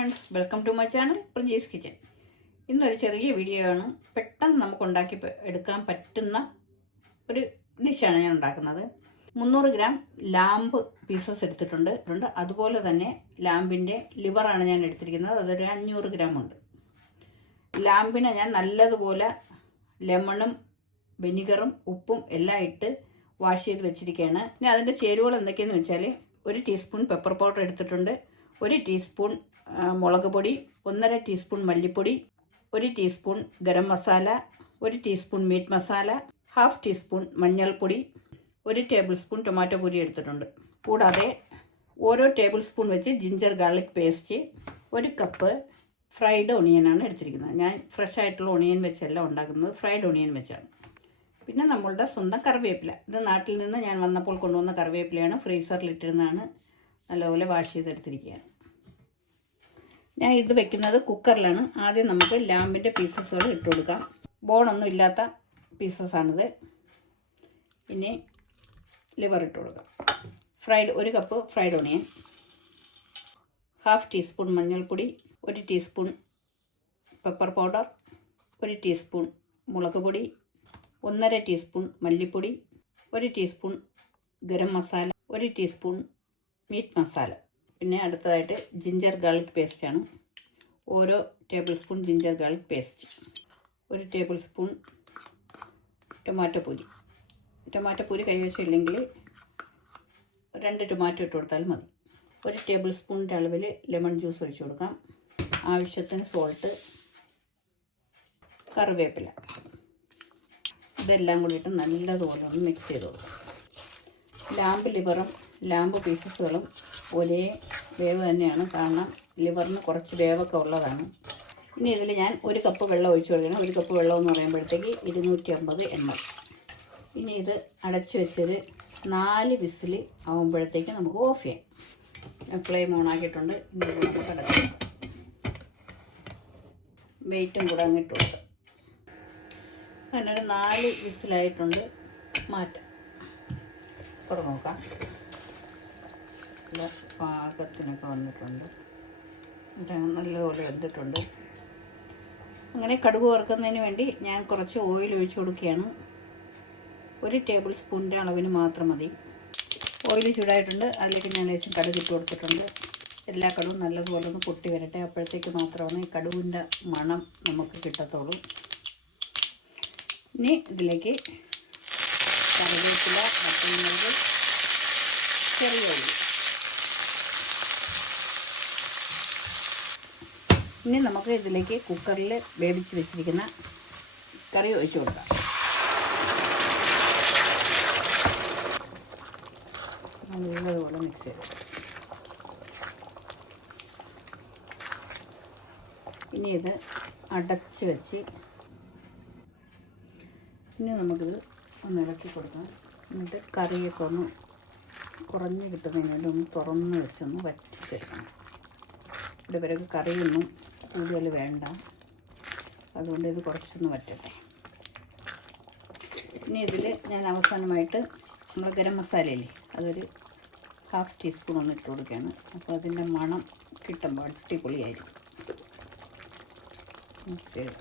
Friends, welcome to my channel Prajees kitchen. ഇന്നൊരു ചെറിയ video ആണ്. പെട്ടെന്ന് നമുക്ക് ഉണ്ടാക്കി എടുക്കാൻ പറ്റുന്ന ഒരു ഡിഷാണ് ഞാൻ ഉണ്ടാക്കുന്നത്. 300 ഗ്രാം ലാമ്പ് പീസസ് എടുത്തിട്ടുണ്ട്. അതുപോലെ തന്നെ ലാമ്പിൻ്റെ ലിവറാണ് ഞാൻ എടുത്തിരിക്കുന്നത്. അതൊരു 500 ഗ്രാം ഉണ്ട്. ലാമ്പിനെ ഞാൻ നല്ലതുപോലെ ലെമണും വിനിഗറും ഉപ്പും എല്ലാം ഇട്ട് വാഷ് ചെയ്ത് വെച്ചിരിക്കുകയാണ്. ഇനി അതിൻ്റെ ചേരുവകൾ എന്തൊക്കെയെന്ന് വെച്ചാൽ, 1 ടീസ്പൂൺ പെപ്പർ പൗഡർ എടുത്തിട്ടുണ്ട്, 1 ടീസ്പൂൺ മുളക് പൊടി, 1.5 ടീസ്പൂൺ മല്ലിപ്പൊടി, 1 teaspoon garam masala, 1 teaspoon meat masala, 1/2 teaspoon മഞ്ഞൾപ്പൊടി, 1 ടേബിൾ സ്പൂൺ ടൊമാറ്റോ പൂരി എടുത്തിട്ടുണ്ട്. കൂടാതെ ഓരോ ടേബിൾ സ്പൂൺ വെച്ച് ginger garlic paste, 1 cup fried ഓണിയനാണ് എടുത്തിരിക്കുന്നത്. ഞാൻ ഫ്രഷ് ആയിട്ടുള്ള ഓണിയൻ വെച്ചല്ല ഉണ്ടാക്കുന്നത്, ഫ്രൈഡ് ഓണിയൻ വെച്ചാണ്. പിന്നെ നമ്മളുടെ സ്വന്തം കറിവേപ്പില. ഇത് നാട്ടിൽ നിന്ന് ഞാൻ വന്നപ്പോൾ കൊണ്ടുവന്ന കറിവേപ്പിലയാണ്. ഫ്രീസറിലിട്ടിരുന്നാണ്, നല്ലപോലെ വാഷ് ചെയ്തെടുത്തിരിക്കുകയാണ്. ഞാൻ ഇത് വെക്കുന്നത് കുക്കറിലാണ്. ആദ്യം നമുക്ക് ലാമ്പിൻ്റെ പീസസുകൾ ഇട്ട് കൊടുക്കാം. ബോണൊന്നും ഇല്ലാത്ത പീസസാണിത്. പിന്നെ ലിവർ ഇട്ട് കൊടുക്കാം. 1 കപ്പ് ഫ്രൈഡ് ഓണിയൻ, 1/2 ടീസ്പൂൺ മഞ്ഞൾപ്പൊടി, 1 ടീസ്പൂൺ പെപ്പർ പൗഡർ, 1 ടീസ്പൂൺ മുളക് പൊടി, 1.5 ടീസ്പൂൺ മല്ലിപ്പൊടി, 1 teaspoon garam masala, 1 teaspoon meat masala. പിന്നെ അടുത്തതായിട്ട് ജിഞ്ചർ ഗാർലിക് പേസ്റ്റാണ്. ഓരോ tablespoon ginger garlic paste, 1 tablespoon tomato puree കൈവശമില്ലെങ്കിൽ 2 ടൊമാറ്റോ ഇട്ട് കൊടുത്താലും മതി. 1 ടേബിൾ സ്പൂണിൻ്റെ അളവിൽ ലെമൺ ജ്യൂസ് ഒഴിച്ച് കൊടുക്കാം. ആവശ്യത്തിന് സോൾട്ട്, കറിവേപ്പില, ഇതെല്ലാം കൂടിയിട്ട് നല്ലതുപോലെ ഒന്ന് മിക്സ് ചെയ്ത് കൊടുക്കാം. ലാമ്പ് ലിവറും ലാമ്പ് പീസസുകളും ഒരേ വേവ് തന്നെയാണ്, കാരണം ലിവറിന് കുറച്ച് വേവൊക്കെ ഉള്ളതാണ്. ഇനി ഇതിൽ ഞാൻ 1 കപ്പ് വെള്ളം ഒഴിച്ച് കൊടുക്കണം. 1 കപ്പ് വെള്ളം എന്ന് പറയുമ്പോഴത്തേക്ക് 250 ml. ഇനി ഇത് അടച്ചു വെച്ചത് 4 വിസിൽ ആകുമ്പോഴത്തേക്ക് നമുക്ക് ഓഫ് ചെയ്യാം. ഞാൻ ഫ്ലെയിം ഓൺ ആക്കിയിട്ടുണ്ട്. ഇനി ഇത് നമുക്ക് അടച്ചു വെയിറ്റും കൂടെ അങ്ങിട്ട് കൊടുക്കാം. അങ്ങനെ ഒരു 4 വിസിലായിട്ടുണ്ട്. മാറ്റാം, തുറന്ന് നോക്കാം. പാകത്തിനൊക്കെ വന്നിട്ടുണ്ട്, നല്ലപോലെ വെന്തിട്ടുണ്ട്. അങ്ങനെ കടുക് വറുക്കുന്നതിന് വേണ്ടി ഞാൻ കുറച്ച് ഓയിൽ ഒഴിച്ച് കൊടുക്കുകയാണ്. 1 ടേബിൾ സ്പൂണിൻ്റെ അളവിന് മാത്രം മതി. ഓയിൽ ചൂടായിട്ടുണ്ട്. അതിലേക്ക് ഞാൻ ലേശം കടുക് ഇട്ട് കൊടുത്തിട്ടുണ്ട്. എല്ലാ കടുവും നല്ലതുപോലെ ഒന്ന് പൊട്ടി വരട്ടെ. അപ്പോഴത്തേക്ക് മാത്രമാണ് ഈ കടുകിൻ്റെ മണം നമുക്ക് കിട്ടത്തുള്ളൂ. ഇനി ഇതിലേക്ക് കറിവേപ്പില, പച്ചമുളക്, ചെറിയ ഉള്ളി. ഇനി നമുക്ക് ഇതിലേക്ക് കുക്കറിൽ വേവിച്ച് വെച്ചിരിക്കുന്ന കറി ഒഴിച്ച് കൊടുക്കാം. നല്ലതുപോലെ മിക്സ് ചെയ്ത്. ഇനി ഇത് അടച്ച് വെച്ച് ഇനി നമുക്കിത് ഒന്ന് ഇളക്കി കൊടുക്കാം. എന്നിട്ട് കറിയൊക്കെ ഒന്ന് കുറഞ്ഞ് കിട്ടുന്നതിന് ഒന്ന് തുറന്ന് വെച്ചൊന്ന് വറ്റിച്ചെടുക്കണം. ഇവിടെ വരെ കറിയൊന്നും കൂടുതൽ വേണ്ട, അതുകൊണ്ട് ഇത് കുറച്ചൊന്ന് വറ്റട്ടെ. ഇനി ഇതിൽ ഞാൻ അവസാനമായിട്ട് നമ്മൾ ഗരം മസാലയില്ലേ, അതൊരു 1/2 ടീസ്പൂൺ ഒന്ന് ഇട്ട് കൊടുക്കുകയാണ്. അപ്പോൾ അതിൻ്റെ മണം കിട്ടുമ്പോൾ അടിപൊളിയായിരിക്കും. ശരി,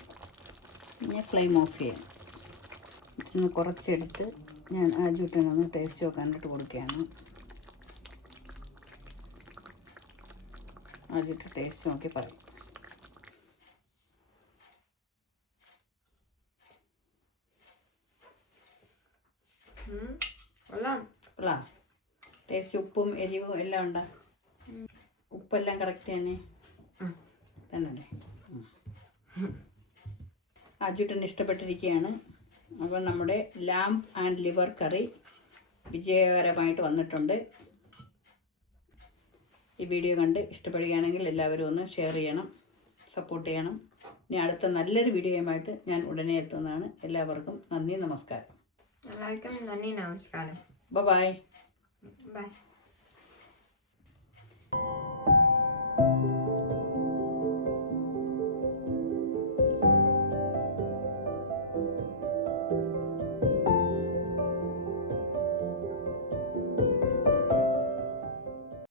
ഇനി ഫ്ലെയിം ഓഫ് ചെയ്യാം. ഒന്ന് കുറച്ചെടുത്ത് ഞാൻ ആ ജൂട്ടിനൊന്ന് ടേസ്റ്റ് നോക്കാനായിട്ട് കൊടുക്കുകയാണ്. ആദ്യത്തെ ടേസ്റ്റ് നോക്കി പറയും. കൊള്ളാം. ടേസ്റ്റ്, ഉപ്പും എരിവും എല്ലാം ഉണ്ടോ? ഉപ്പെല്ലാം കറക്റ്റ് തന്നെയല്ലേ? ആജുട്ടന് ഇഷ്ടപ്പെട്ടിരിക്കുകയാണ്. അപ്പോൾ നമ്മുടെ ലാമ്പ് ആൻഡ് ലിവർ കറി വിജയകരമായിട്ട് വന്നിട്ടുണ്ട്. ഈ വീഡിയോ കണ്ട് ഇഷ്ടപ്പെടുകയാണെങ്കിൽ എല്ലാവരും ഒന്ന് ഷെയർ ചെയ്യണം, സപ്പോർട്ട് ചെയ്യണം. ഇനി അടുത്ത നല്ലൊരു വീഡിയോയുമായിട്ട് ഞാൻ ഉടനെ എത്തുന്നതാണ്. എല്ലാവർക്കും നന്ദി, നമസ്കാരം. എല്ലാവർക്കും നന്ദി, നമസ്കാരം. ബൈ. ബൈ.